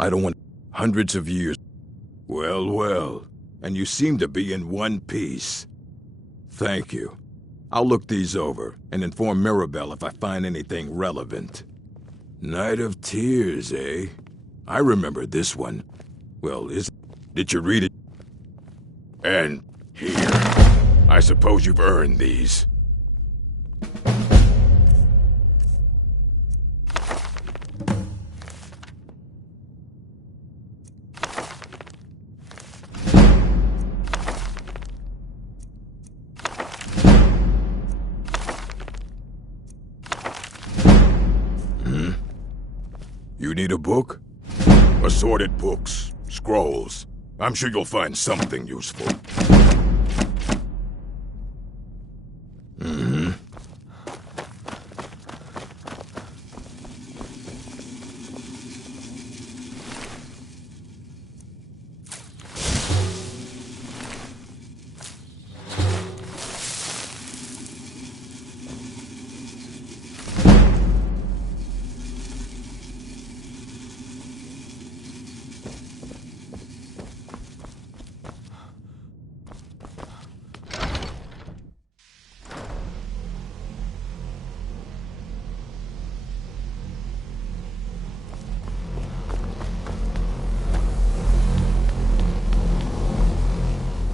I don't want hundreds of years. Well, well. And you seem to be in one piece. Thank you. I'll look these over and inform Mirabelle if I find anything relevant. Night of Tears, eh? I remember this one. Well, did you read it? And here. I suppose you've earned these. You need a book? Assorted books, scrolls. I'm sure you'll find something useful.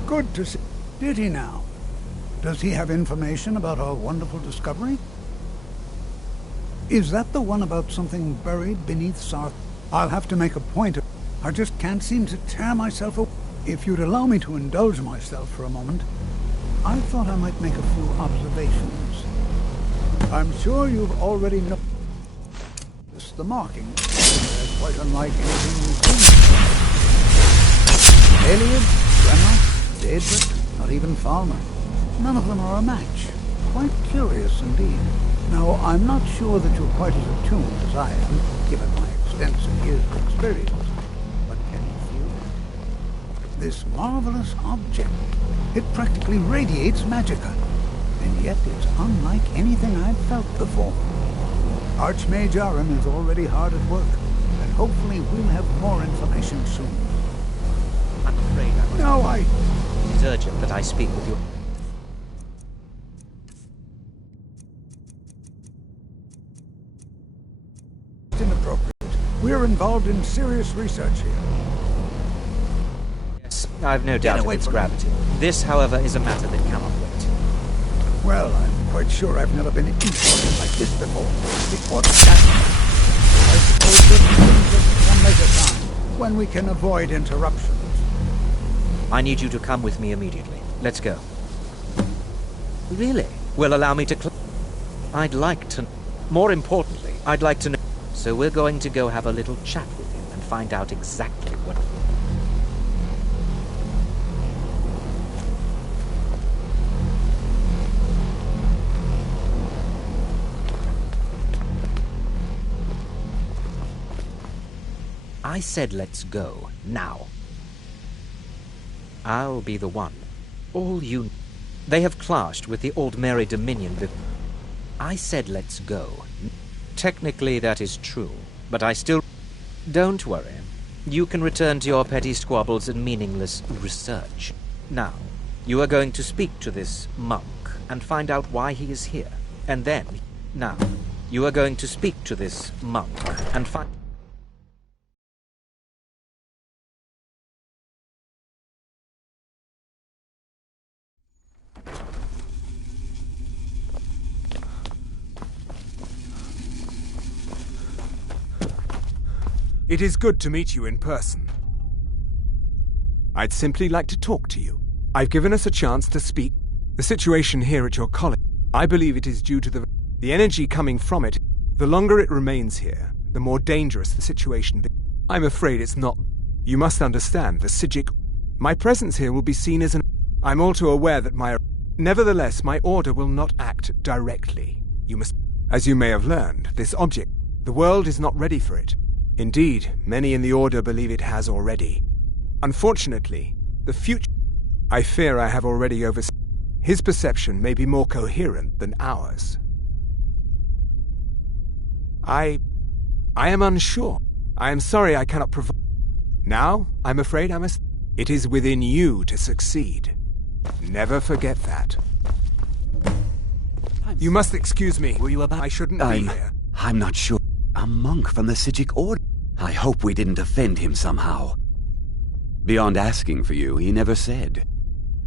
Good to see. Did he now? Does he have information about our wonderful discovery? Is that the one about something buried beneath Sark? I'll have to make a point of... I just can't seem to tear myself away. If you'd allow me to indulge myself for a moment, I thought I might make a few observations. I'm sure you've already noticed the marking. They're quite unlike anything we've seen. Alias, Grandma, Daedric, not even Falmer. None of them are a match. Quite curious indeed. Now, I'm not sure that you're quite as attuned as I am, given my extensive years of experience. But can you feel it? This marvelous object. It practically radiates magicka. And yet it's unlike anything I've felt before. Archmage Aram is already hard at work, and hopefully we'll have more information soon. I'm afraid I... No, It is urgent that I speak with you. Inappropriate. We're involved in serious research here. Yes, I've no doubt of its gravity. This, however, is a matter that cannot wait. Well, I'm quite sure I've never been insulted like this before that, I suppose we'll do this some later time, when we can avoid interruptions. I need you to come with me immediately. Let's go. Really? Well, allow me to I'd like to... More importantly, I'd like to know... So we're going to go have a little chat with him and find out exactly what... I said let's go, now. I'll be the one. All you... They have clashed with the Old Mary Dominion I said let's go. Technically that is true, but I still... Don't worry. You can return to your petty squabbles and meaningless research. Now, you are going to speak to this monk and find out why he is here. And then... Now, you are going to speak to this monk and find... It is good to meet you in person. I'd simply like to talk to you. I've given us a chance to speak. The situation here at your college, I believe it is due to the energy coming from it. The longer it remains here, the more dangerous the situation becomes. I'm afraid it's not. You must understand, the Psijic... My presence here will be seen as an... I'm all too aware that my... Nevertheless, my order will not act directly. You must... As you may have learned, this object... The world is not ready for it. Indeed, many in the Order believe it has already. Unfortunately, the future... I fear I have already overseen. His perception may be more coherent than ours. I am unsure. I am sorry I cannot provide... Now, I'm afraid I must... It is within you to succeed. Never forget that. You must excuse me. Were you about... I shouldn't be here. I'm not sure. A monk from the Sijic Order. I hope we didn't offend him somehow. Beyond asking for you, he never said.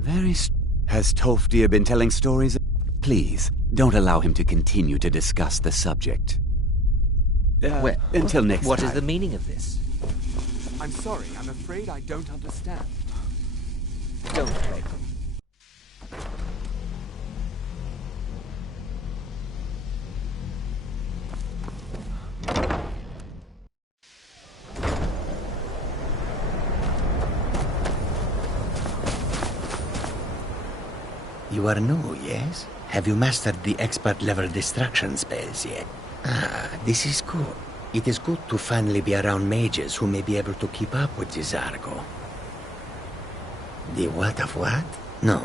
Has Toftir been telling stories? Please, don't allow him to continue to discuss the subject. Well, until next time. What is the meaning of this? I'm sorry, I'm afraid I don't understand. Don't play. You are new, yes? Have you mastered the expert-level distraction spells yet? Ah, this is good. It is good to finally be around mages who may be able to keep up with Gisargo. The what of what? No.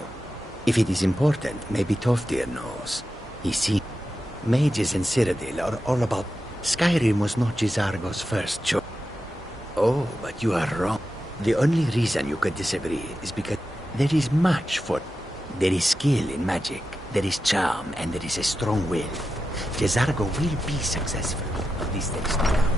If it is important, maybe Toftir knows. You see, mages in Cyrodiil are all about... Skyrim was not Gisargo's first choice. Oh, but you are wrong. The only reason you could disagree is because there is much for... There is skill in magic, there is charm, and there is a strong will. Gisargo will be successful, at least there is no doubt.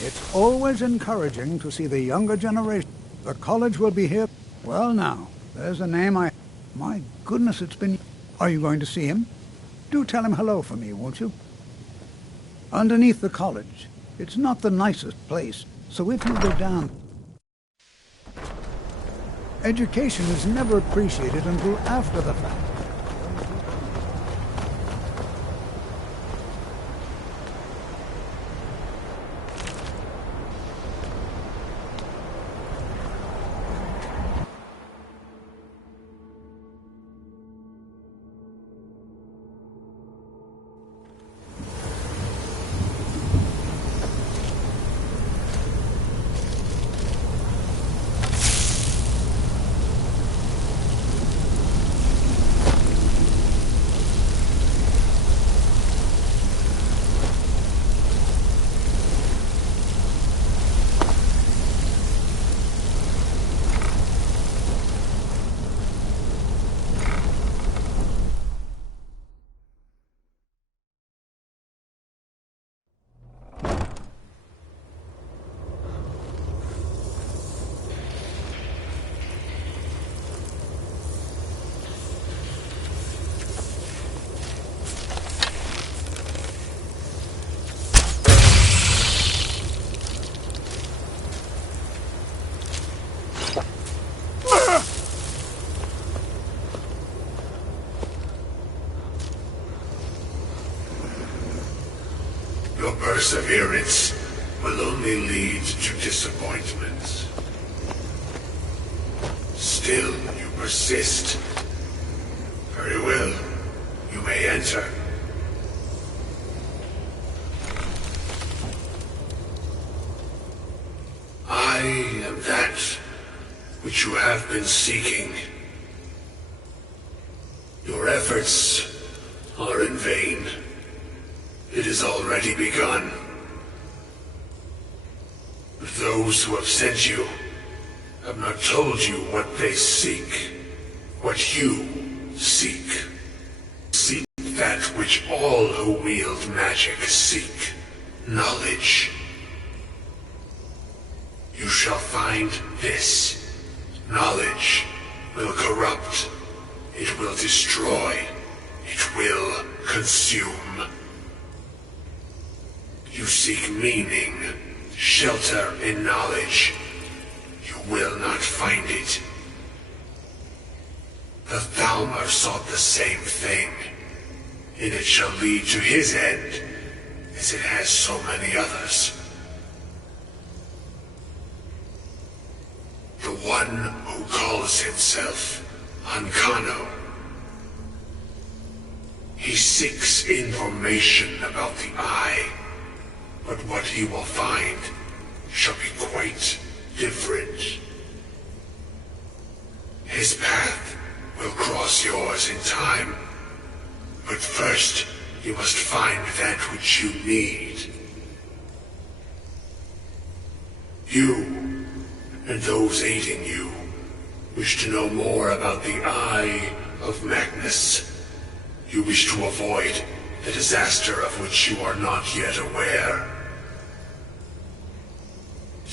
It's always encouraging to see the younger generation. The college will be here. Well now, there's a name I... My goodness, it's been... Are you going to see him? Do tell him hello for me, won't you? Underneath the college. It's not the nicest place, so if you go down... Education is never appreciated until after the fact. Your perseverance will only lead to disappointment. Still, you persist. Very well. You may enter. I am that which you have been seeking. Your efforts are in vain. It has already begun. But those who have sent you have not told you what they seek, what you seek. Seek that which all who wield magic seek, knowledge. You shall find this. Knowledge will corrupt. It will destroy. It will consume. You seek meaning, shelter in knowledge. You will not find it. The Thalmor sought the same thing, and it shall lead to his end, as it has so many others. The one who calls himself Ancano. He seeks information about the Eye. But what he will find shall be quite different. His path will cross yours in time. But first, you must find need. You, and those aiding you, wish to know more about the Eye of Magnus. You wish to avoid the disaster of which you are not yet aware.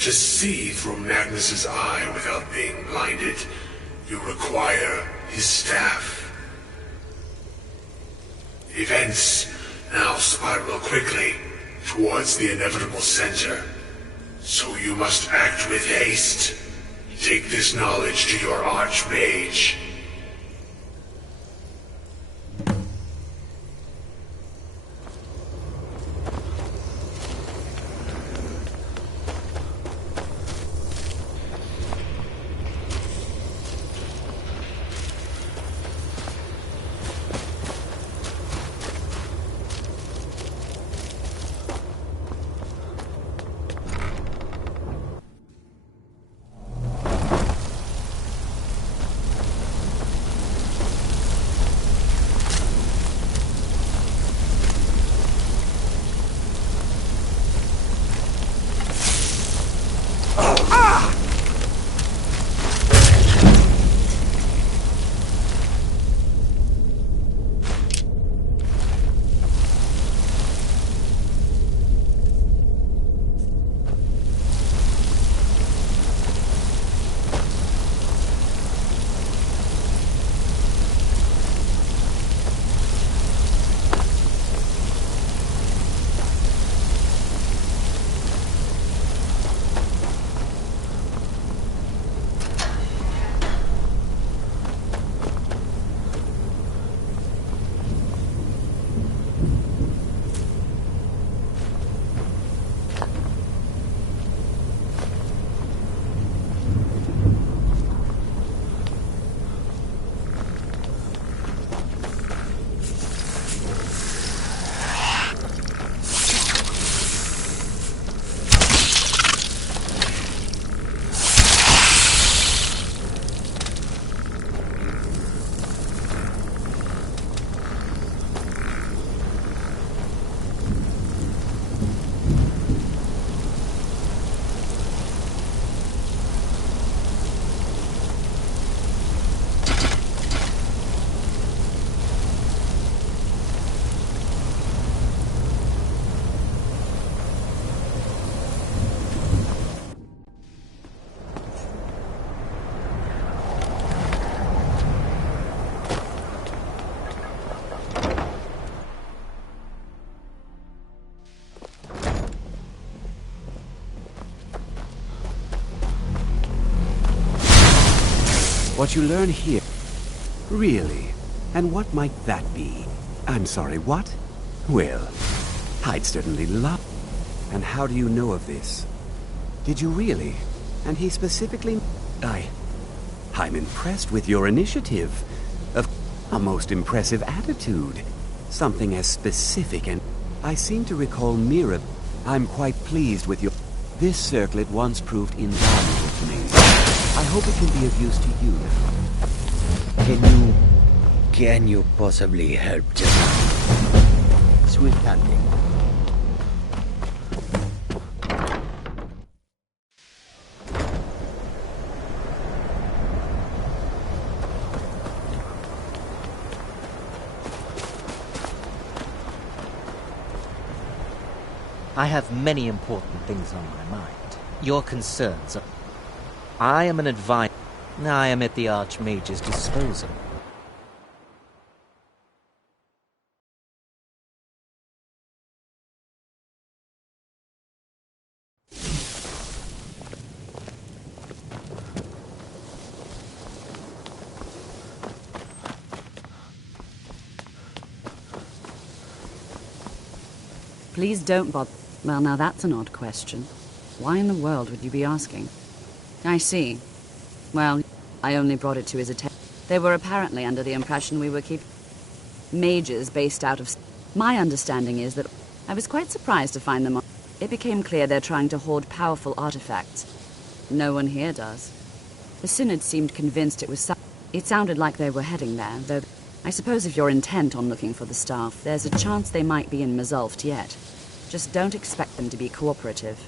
To see through Magnus's eye without being blinded, you require his staff. Events now spiral quickly towards the inevitable center, so you must act with haste. Take this knowledge to your Archmage. What you learn here... Really? And what might that be? I'm sorry, what? Well, I'd certainly love... And how do you know of this? Did you really? And he specifically... I'm impressed with your initiative. A most impressive attitude. Something as specific and... I seem to recall Mira... I'm quite pleased with your... This circlet once proved invaluable to me. I hope it can be of use to you now. Can you possibly help just... Swift handling. I have many important things on my mind. Your concerns are... I am an advisor. I am at the Archmage's disposal. Please don't bother. Well, now that's an odd question. Why in the world would you be asking? I see. Well, I only brought it to his attention. They were apparently under the impression we were keeping mages based out of... My understanding is that I was quite surprised to find them on... It became clear they're trying to hoard powerful artifacts. No one here does. The Synod seemed convinced it was... It sounded like they were heading there, though... I suppose if you're intent on looking for the staff, there's a chance they might be in Mazulft yet. Just don't expect them to be cooperative.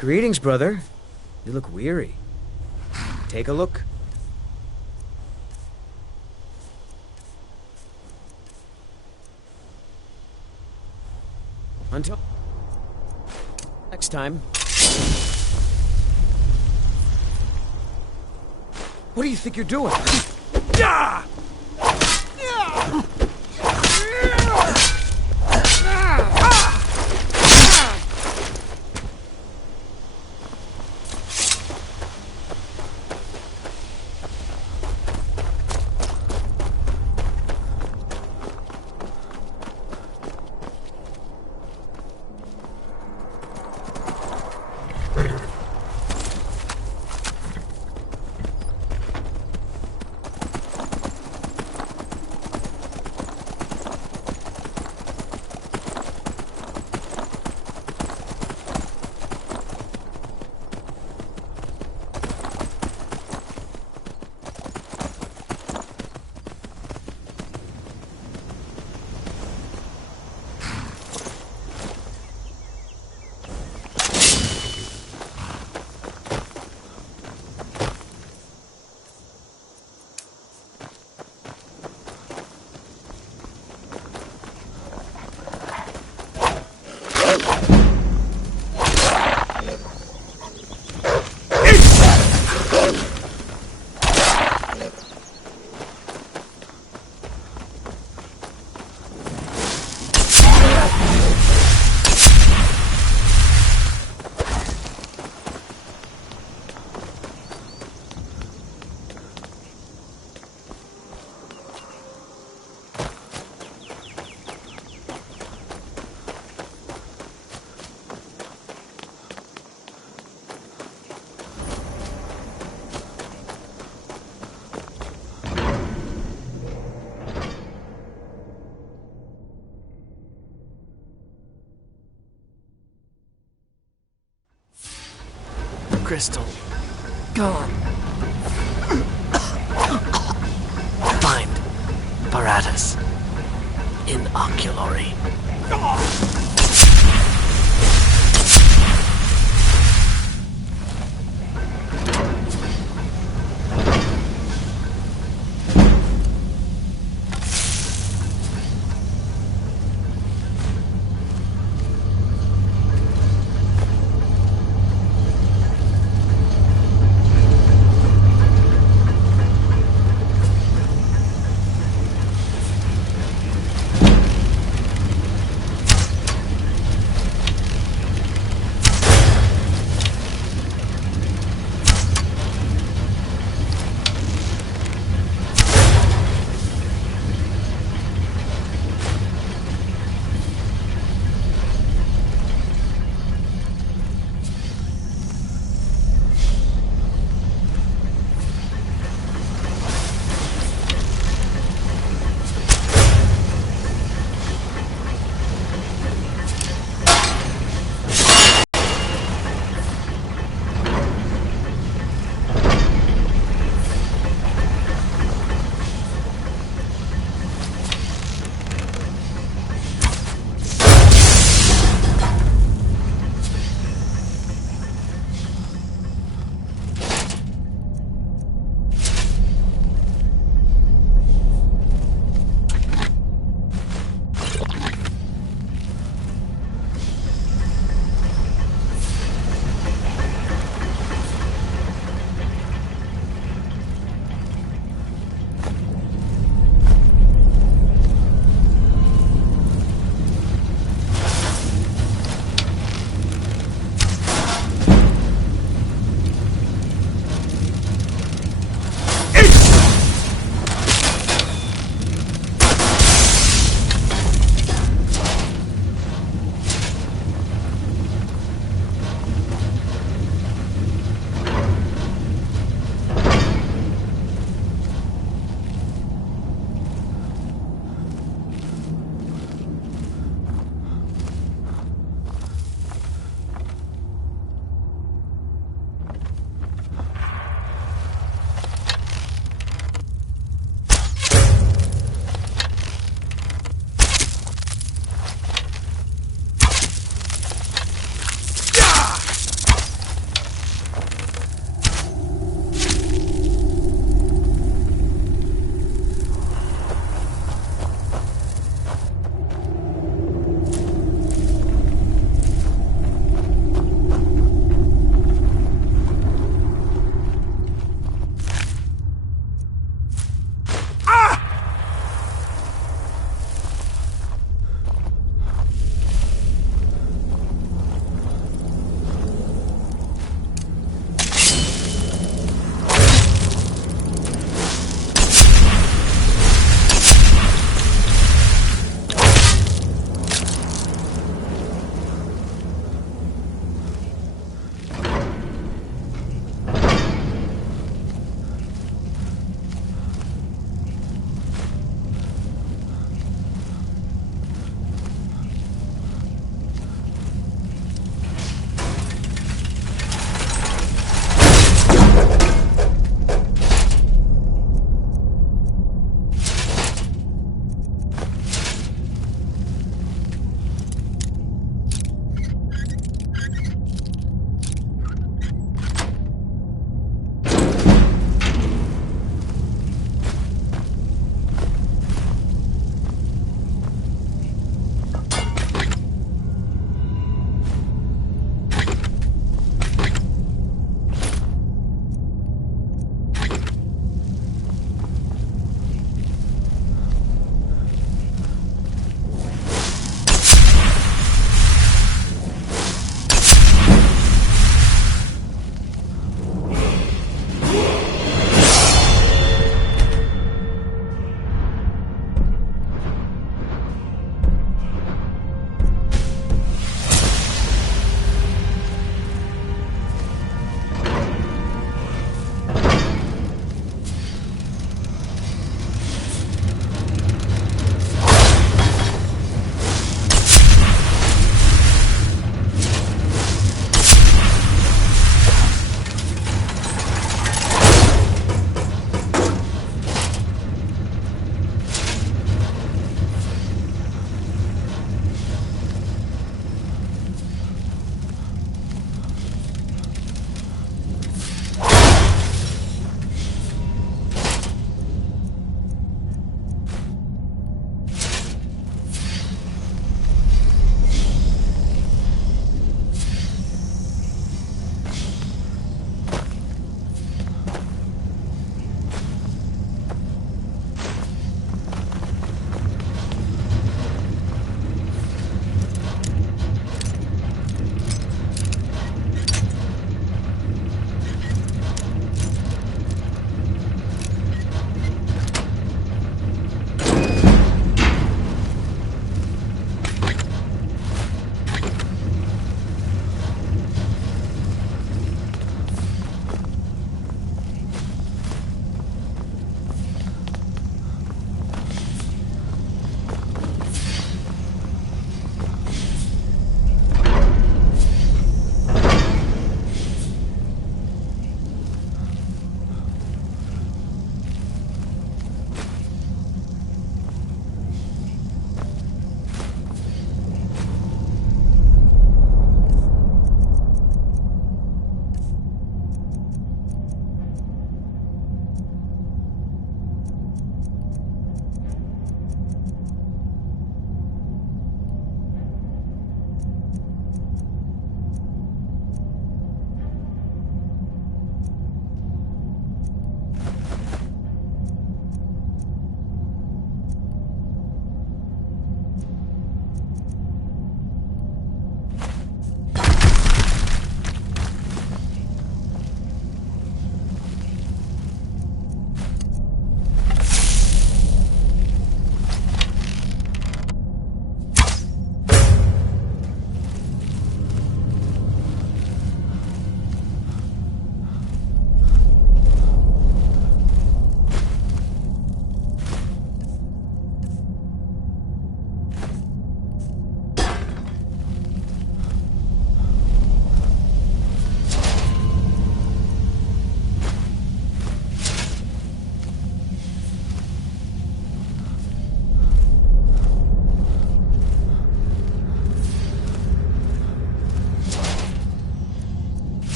Greetings, brother. You look weary. Take a look. Until next time. What do you think you're doing? Yeah! Crystal. Gone. Find apparatus. Inoculary.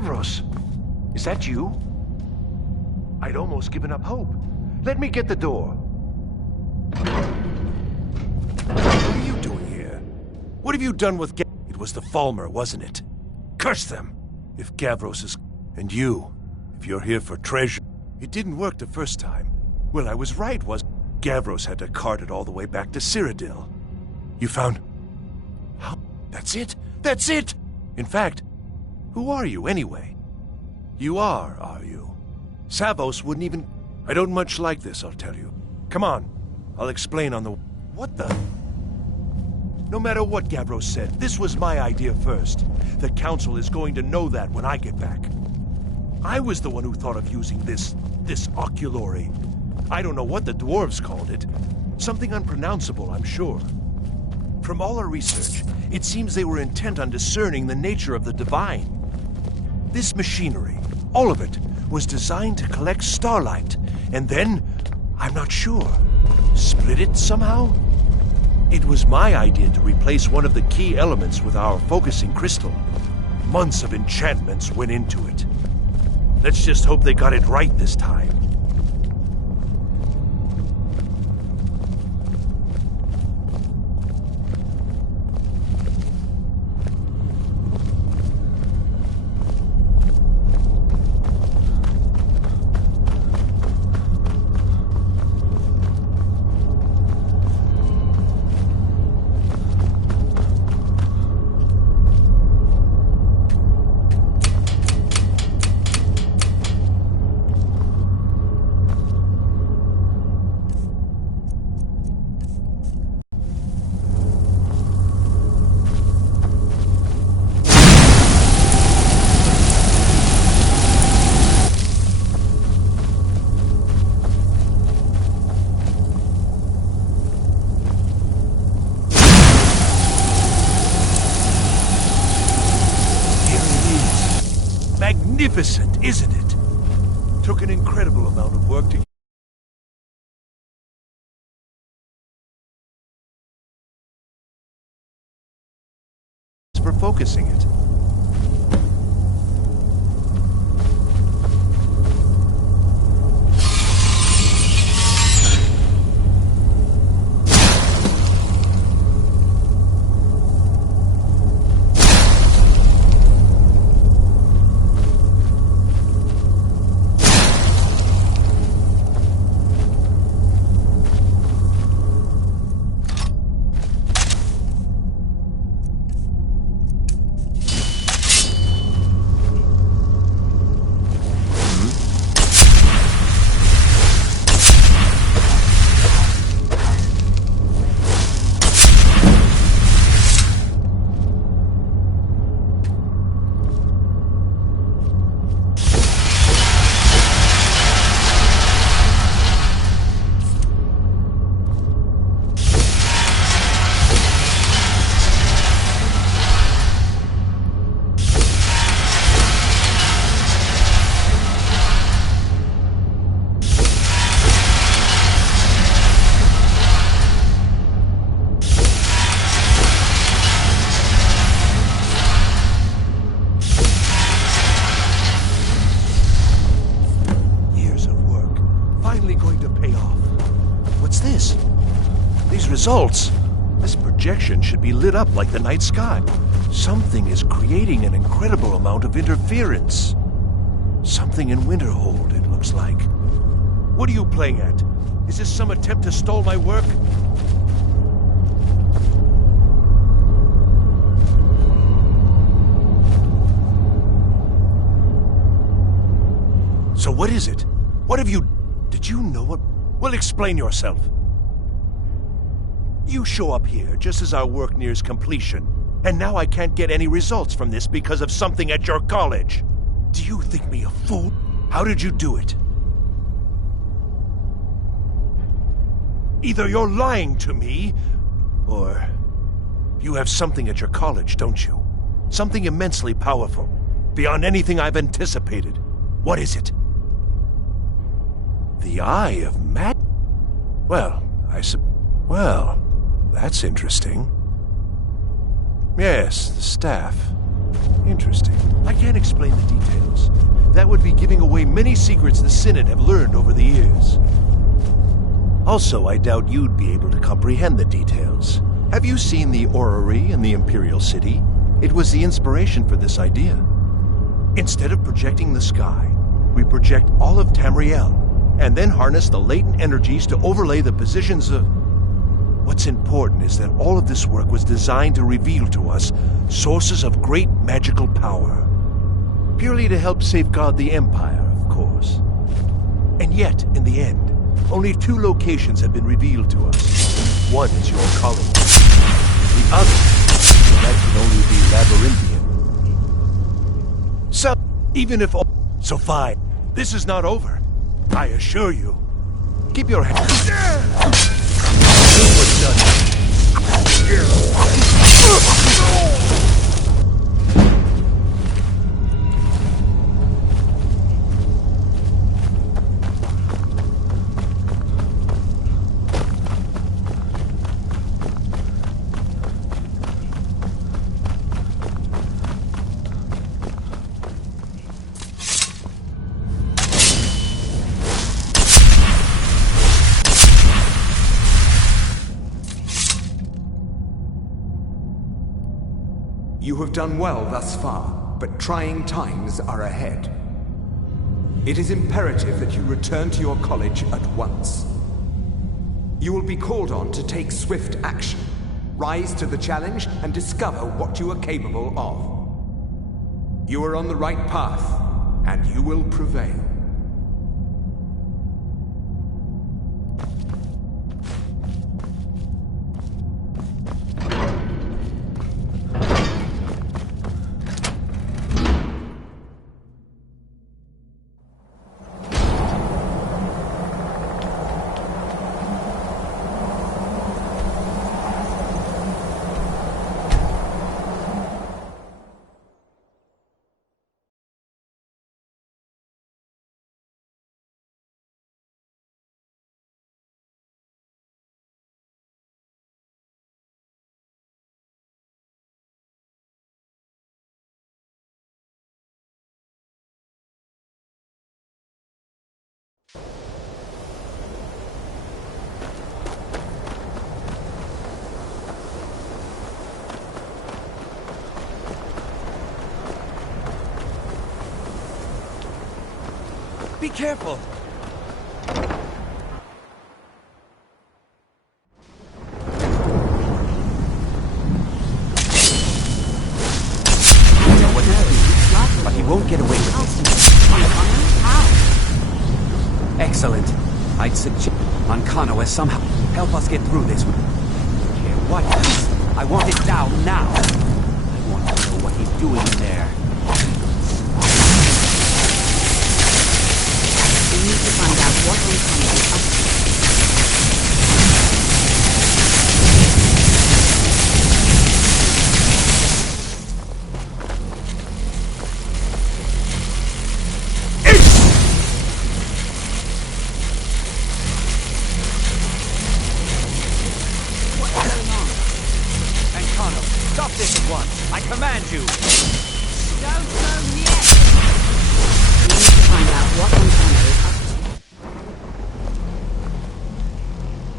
Gavros! Is that you? I'd almost given up hope. Let me get the door. What are you doing here? What have you done with It was the Falmer, wasn't it? Curse them! If Gavros is... And you, if you're here for treasure... It didn't work the first time. Well, I was right, Gavros had to cart it all the way back to Cyrodiil. You found... How? That's it? That's it! In fact, who are you, anyway? You are you? Savos wouldn't even... I don't much like this, I'll tell you. Come on, I'll explain on the... What the... No matter what Gavros said, this was my idea first. The Council is going to know that when I get back. I was the one who thought of using this oculory. I don't know what the dwarves called it. Something unpronounceable, I'm sure. From all our research, it seems they were intent on discerning the nature of the divine. This machinery, all of it, was designed to collect starlight, and then, I'm not sure, split it somehow? It was my idea to replace one of the key elements with our focusing crystal. Months of enchantments went into it. Let's just hope they got it right this time. Magnificent, isn't it? Took an incredible amount of work to... for focusing it. Results. This projection should be lit up like the night sky. Something is creating an incredible amount of interference. Something in Winterhold, it looks like. What are you playing at? Is this some attempt to stall my work? So what is it? What have you... Did you know what... Well, explain yourself. You show up here just as our work nears completion, and now I can't get any results from this because of something at your college. Do you think me a fool? How did you do it? Either you're lying to me, or you have something at your college, don't you? Something immensely powerful, beyond anything I've anticipated. What is it? The Eye of Mag... Well, Well... That's interesting. Yes, the staff. Interesting. I can't explain the details. That would be giving away many secrets the Synod have learned over the years. Also, I doubt you'd be able to comprehend the details. Have you seen the orrery in the Imperial City? It was the inspiration for this idea. Instead of projecting the sky, we project all of Tamriel, and then harness the latent energies to overlay the positions of... What's important is that all of this work was designed to reveal to us sources of great magical power. Purely to help safeguard the Empire, of course. And yet, in the end, only 2 locations have been revealed to us. One is your colony. The other, that can only be labyrinthian. So, even if... So fine, this is not over. I assure you. Keep your head... This was done. You have done well thus far, but trying times are ahead. It is imperative that you return to your college at once. You will be called on to take swift action, rise to the challenge, and discover what you are capable of. You are on the right path, and you will prevail. Be careful! But he won't get away with it. Excellent. I'd suggest Ancano as somehow help us get through this. Here, what? I want it down now. I want to know what he's doing in there. We need to find out what Ancano is up to.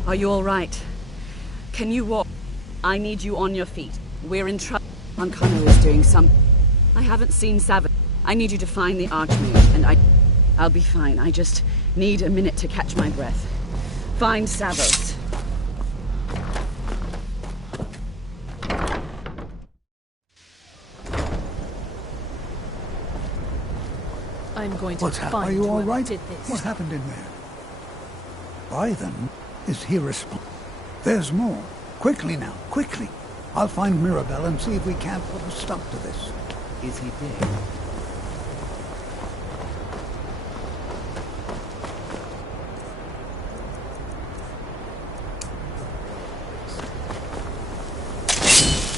Are you all right? Can you walk? I need you on your feet. We're in trouble. Ancano is doing something. I haven't seen Savage. I need you to find the Archmage, and I'll be fine. I just need a minute to catch my breath. Find Savos. I'm going to find Are you all right? Did this. What happened in there? Why then is he responsible? There's more. Quickly now, quickly. I'll find Mirabelle and see if we can't put a stop to this. Is he dead?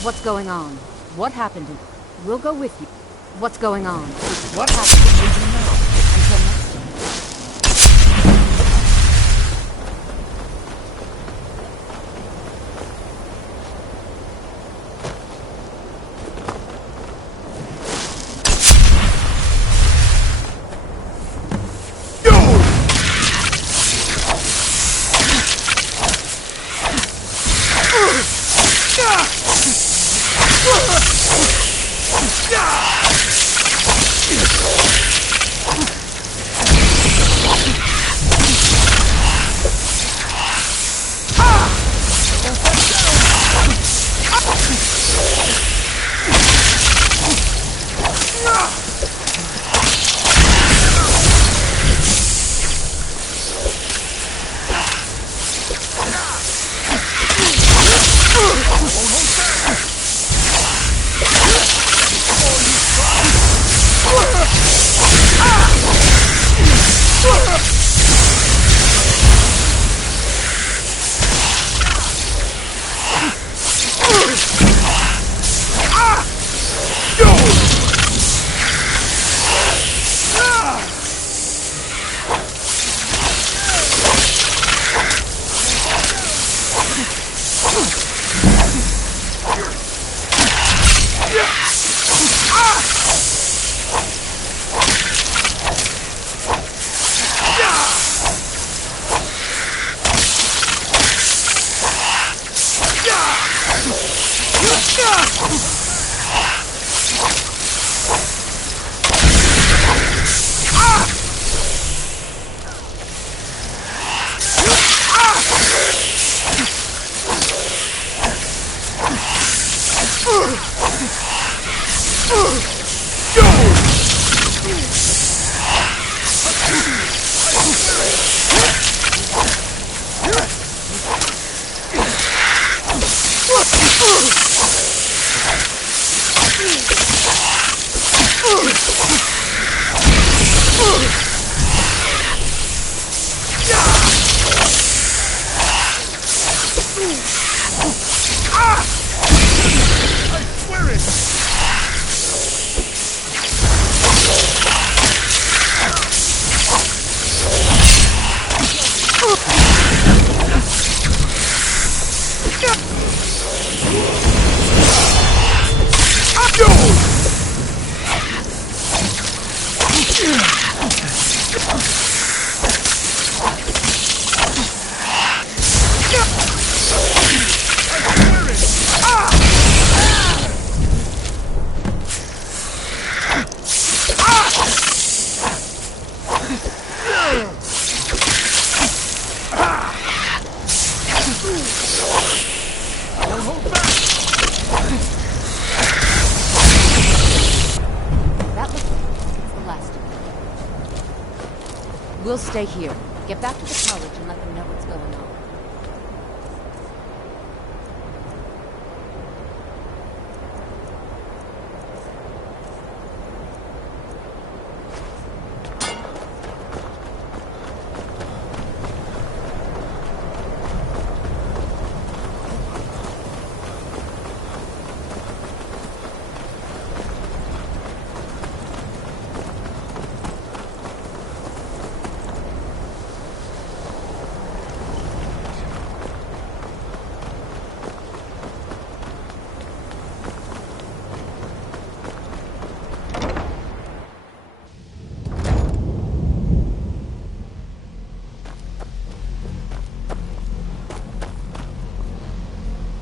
What's going on? What happened? We'll go with you. What's going on? What happened? Until next time. That looks like it's the last of it. We'll stay here. Get back to the college and let them know what's going on.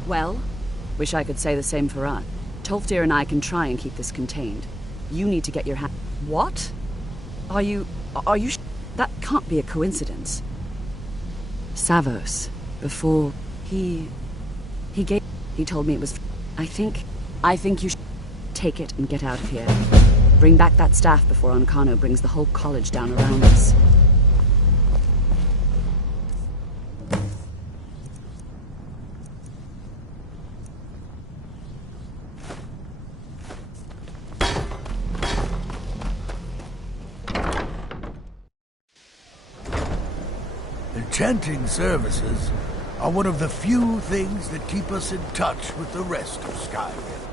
Well, wish I could say the same for us. Tolfdir and I can try and keep this contained. You need to get your hand... What? Are you that can't be a coincidence. Savos, before he told me it was... I think you should take it and get out of here. Bring back that staff before Ancano brings the whole college down around us. Enchanting services are one of the few things that keep us in touch with the rest of Skyrim.